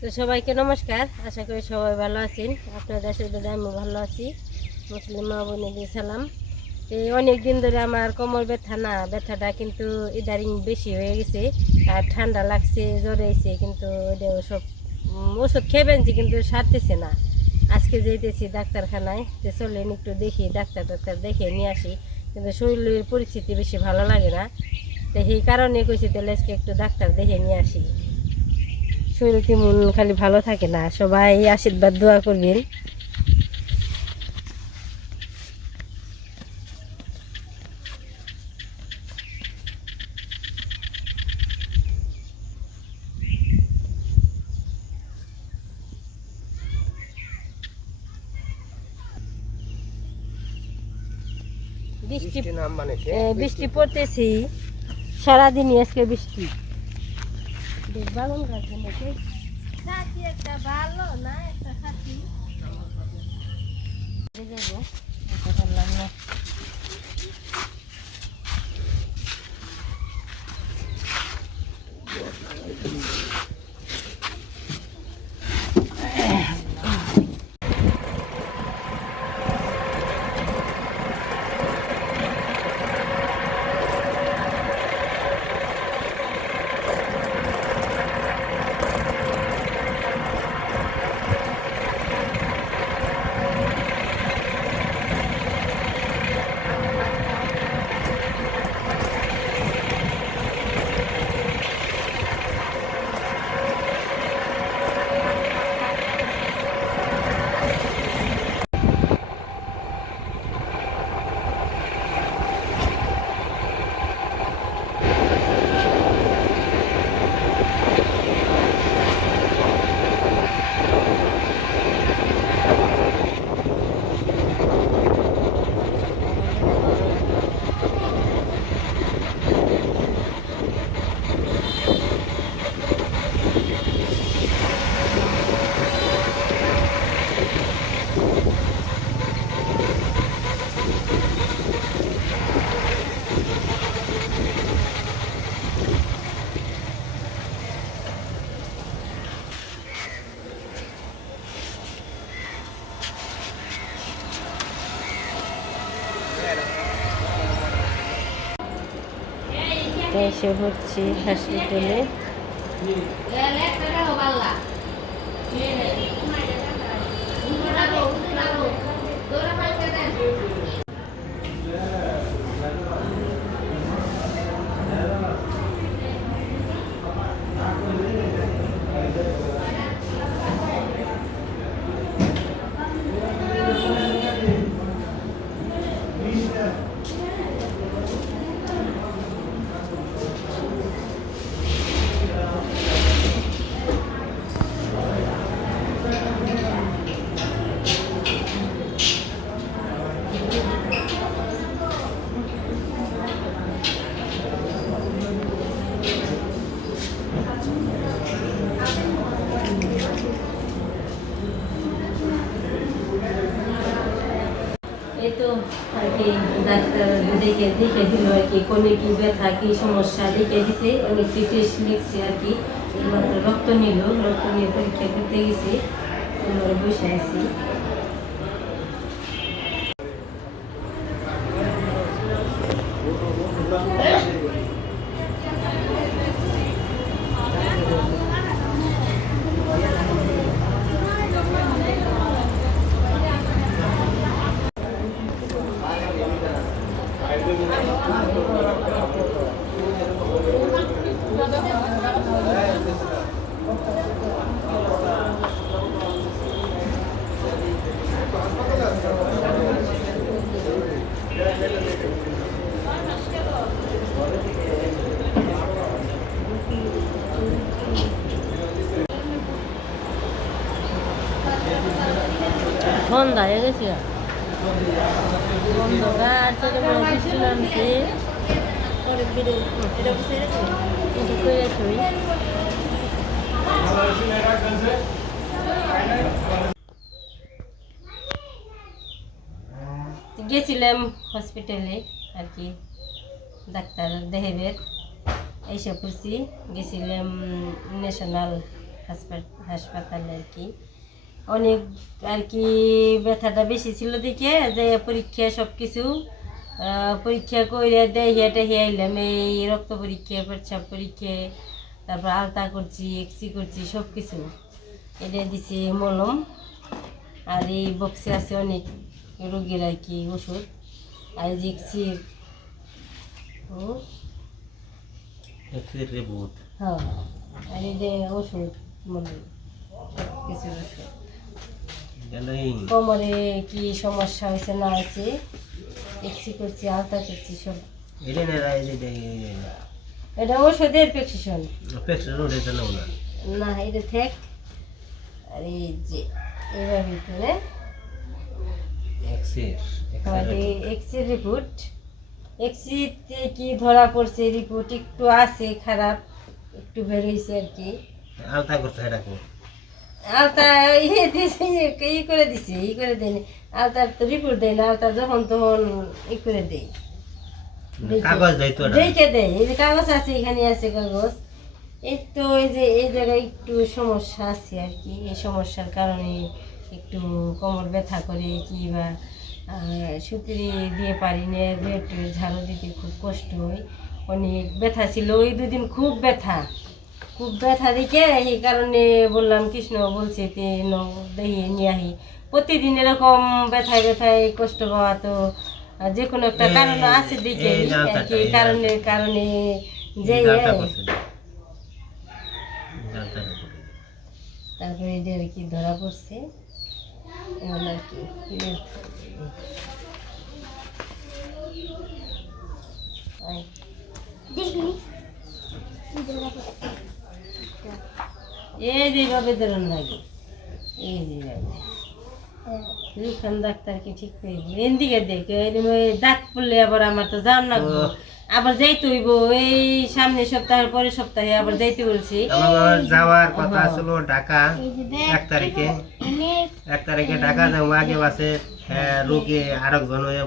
তো সবাইকে নমস্কার। আশা করি সবাই ভালো আছেন। আপনাদের আশীর্বাদে আমি ভালো আছি। মুসলিম মা বোনেদের সালাম। এই অনেক দিন ধরে আমার কোমর ব্যথা না ব্যথাটা কিন্তু ইদারিং বেশি হয়ে গেছে। আর ঠান্ডা লাগছে জ্বর কিন্তু সব উম, ওষুধ খেয়ে পেয়েছি কিন্তু সারতেছে না। আজকে যেতেছি ডাক্তারখানায় যে চলেন একটু দেখি ডাক্তার ডাক্তার দেখে নিয়ে আসি। কিন্তু শরীরের পরিস্থিতি বেশি ভালো লাগে না। তো সেই কারণে কইছি তাহলে আজকে একটু ডাক্তার দেখে নিয়ে আসি। শরীর তেমন খালি ভালো থাকে না? সবাই আশীর্বাদ দোয়া করবেন। বৃষ্টি মানেছে বৃষ্টি পড়তেছি। সারাদিনই আজকে বৃষ্টি। বেশ বাগান গাছ নাকি? একটা ভালো না একটা সাথী এই যাব, এটা পারলাম না। তো এসে হচ্ছি হসপিটালে এই তো আর কি ডাক্তার দেখে দিল আর কি, কোনে কি ব্যথা, কি সমস্যা দেখে দিছে, অনেক টেস্ট লিখছে আর কি। রক্ত নিল, রক্ত নিয়ে পরীক্ষা করতে গেছি বসে আছি। সন্ধ্যা হয়ে গেছে বৃষ্টি নামছে গেছিলাম হসপিটালে আর কি ডাক্তার দেহেবের এইসব করছি গেছিলাম ন্যাশনাল হাসপা- হাসপাতালে আর কি অনেক আর কি ব্যথাটা বেশি ছিল দেখে যে পরীক্ষা সব কিছু পরীক্ষা করে দেয় হেঁটে আইলাম এই রক্ত পরীক্ষা পেচ্ছাপ পরীক্ষা তারপর আলতা করছি এক্সি করছি সব কিছু এটা দিছি মলম আর এই বক্সে আছে অনেক রোগীর আর কি ওষুধ। আর ও। হ্যাঁ আর এই যে ওষুধ মলম সব কিছু ওষুধ। কোমরে কি সমস্যা হয়েছে না আছে এক্সি করছি আলতা করছি সব। এটা ওষুধের প্রেসক্রিপশন না। না এটা থেক। আর এই যে আর এই এক্সির রিপোর্ট এক্সিতে কি ধরা পড়ছে রিপোর্ট একটু আছে খারাপ। একটু বেরোইছে আর কি। আলতা করতে এটা আলতা ইয়ে দিছে ই করে দিছে ই করে দেয়নি আলতার তো রিপোর্ট দেয় না আলতা যখন তখন ই করে দেয় কাগজ দেয় তো দেখে দেয় এই যে কাগজ আছে এখানে আছে কাগজ। এই তো এই যে এই জায়গায় একটু সমস্যা আছে আর কি। এই সমস্যার কারণে একটু কোমর ব্যথা করে কি বা সুতরি দিয়ে পারি না বেড ঝাড়ু দিতে খুব কষ্ট হয়। অনেক ব্যথা ছিল ওই দুদিন খুব ব্যথা। খুব ব্যথা দেখে এই কারণে বললাম কৃষ্ণ বলছে তে ন দেখিয়ে নিয়ে আহি। প্রতিদিন এরকম ব্যথায় ব্যথায় কষ্ট পাওয়া তো যে কোনো একটা কারণ আছে দেখে এই আর কি কারণের কারণে যে তারপরে এটা আর কি ধরা পড়ছে। আর কি আয়। এই যেভাবে ধরুন লাগে এই যেভাবে লিখান ডাক্তার কি ঠিক করব? এদিকে দেখ এরম ওই দাগ পড়লে আবার আমার তো জাম না গো। আবার যাইতে হইব এই সামনে সপ্তাহের পরের সপ্তাহে আবার যাইতে বলছি। আমার যাওয়ার কথা ছিল ঢাকা এক তারিখে। এক তারিখে ঢাকা যাব আগে বাসে হ্যাঁ, রোগী আরেকজন হয়ে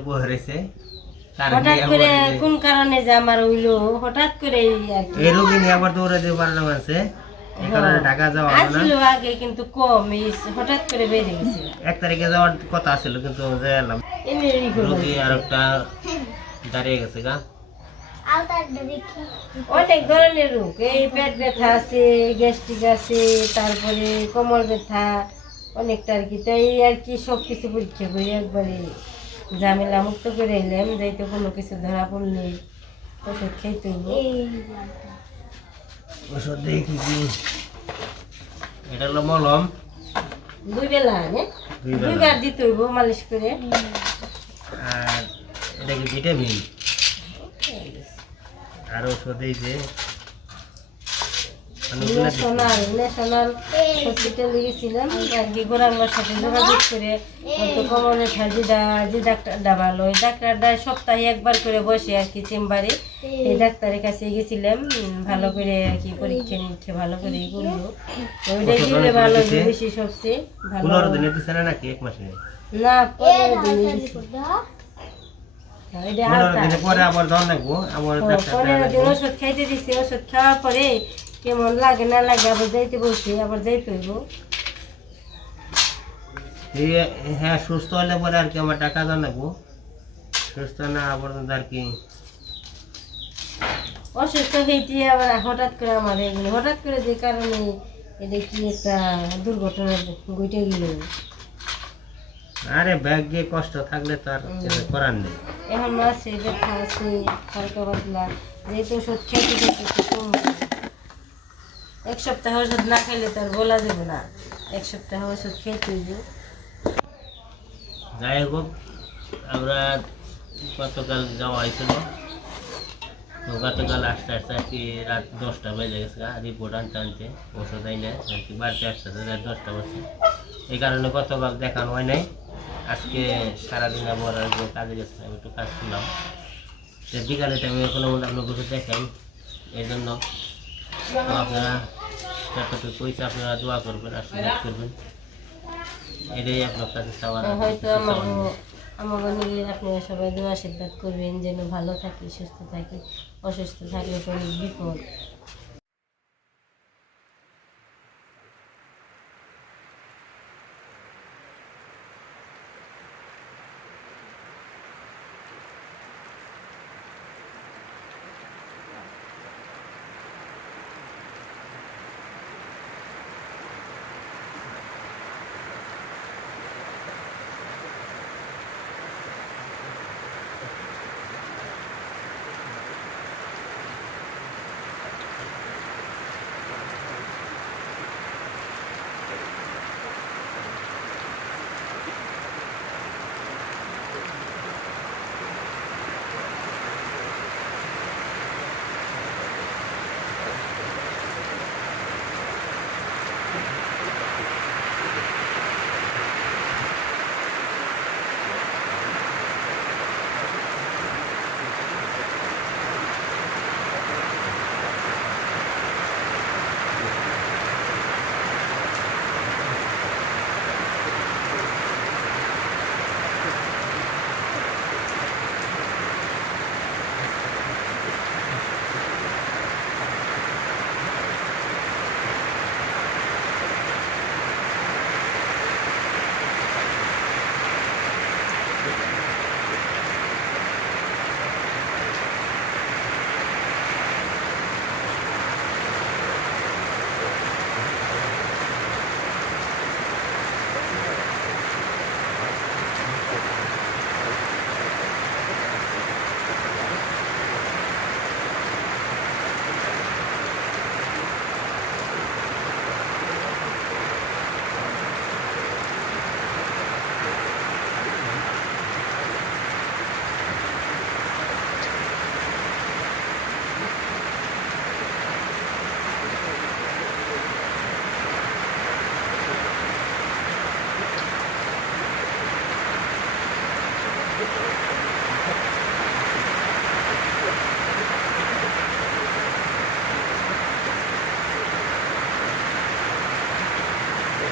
তার হঠাৎ করে কোন কারণে যে আমার হইল? হঠাৎ করে এই রোগী নিয়ে আবার দৌড়ে দিয়ে পারলাম আছে এই কারণে ঢাকা যাওয়া হলো না। আগে কিন্তু কম এই হঠাৎ করে বেড়ে গেছে। এক তারিখে যাওয়ার কথা ছিল কিন্তু যে এলাম। এমনি ই করব। রোগী আর একটা দাঁড়িয়ে গেছে গা। অনেক ধরনের রোগ এই পেট ব্যথা আছে গ্যাস্ট্রিক আছে তারপরে কোমর ব্যথা অনেকটা আর কি। তাই আর কি সব কিছু পরীক্ষা করি একবারে ঝামেলা মুক্ত করে এলাম যাইতে কোনো কিছু ধরা পড়লে ওষুধ হইব। ওষুধ দিয়ে কি কি এটা হলো মলম দুই বেলা হ্যাঁ দুই। দুইবার দিতে হইব মালিশ করে আর এটা কি ভিটামিন আর ওষুধ এই যে। ন্যাশনাল ন্যাশনাল হসপিটালে গেছিলাম। আর কি গোরাঙ্গার সাথে যোগাযোগ করে তো কোমরের ঠাই যে ডাক্তারটা ভালো ওই ডাক্তারটা সপ্তাহে একবার করে বসে আর কি চেম্বারে। এই ডাক্তারের কাছে গেছিলাম ভালো করে আর কি পরীক্ষা নিরীক্ষা ভালো করে করল। ওষুধ দিলে ভালো বেশি সবচেয়ে ভালো। পনেরো দিনে দিছে না নাকি এক মাসে? না পনেরো দিনে পরে আবার ধর লাগবো আবার পনেরো দিন ওষুধ খাইতে দিছে ওষুধ খাওয়ার পরে কেমন লাগে না লাগে আবার যাইতে বলছি আবার যাইতে হইব। হ্যাঁ সুস্থ হলে পরে আর কি আমার টাকা জানাব সুস্থ না পর্যন্ত আর কি। অসুস্থ হইতে আবার হঠাৎ করে আমার এগুলো হঠাৎ করে যে কারণে এটা কি একটা দুর্ঘটনা ঘটে গেল। আরে ব্যাগ গিয়ে কষ্ট থাকলে তো আর করার নেই। এখন আছে ব্যথা আছে হালকা পাতলা যেহেতু ওষুধ খেতে খেতে একটু কম এক সপ্তাহ ওষুধ না খাইলে তো আর বলা যাবে না। এক সপ্তাহ ওষুধ খেতে যাই হোক, আমরা গতকাল যাওয়া হয়েছিল। তো গতকাল আসতে আসতে আর কি রাত দশটা বেজে গেছে রিপোর্ট আনতে আনতে, ওষুধ আইনে আর কি বাড়িতে আসতে আসতে রাত দশটা বাজছে। এই কারণে গতকাল দেখানো হয় নাই। আজকে সারাদিন আবার কাজে গেছিলাম একটু কাজ করলাম। সে বিকালে টাইমে কোনো মতো আপনার দেখাই। এই জন্য আপনারা যতটুকু হয়েছে আপনারা দোয়া করবেন আশীর্বাদ করবেন এটাই আপনার কাছে চাওয়ার হয়তো আমার নেই। আপনারা সবাই দোয়া আশীর্বাদ করবেন যেন ভালো থাকি সুস্থ থাকি অসুস্থ থাকলে অনেক বিপদ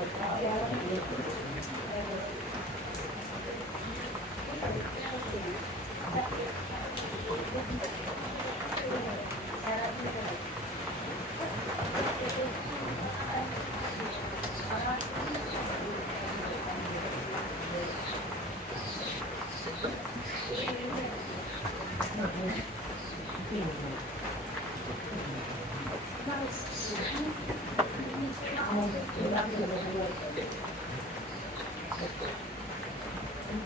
Thank you.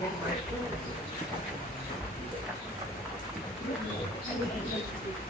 Thank you.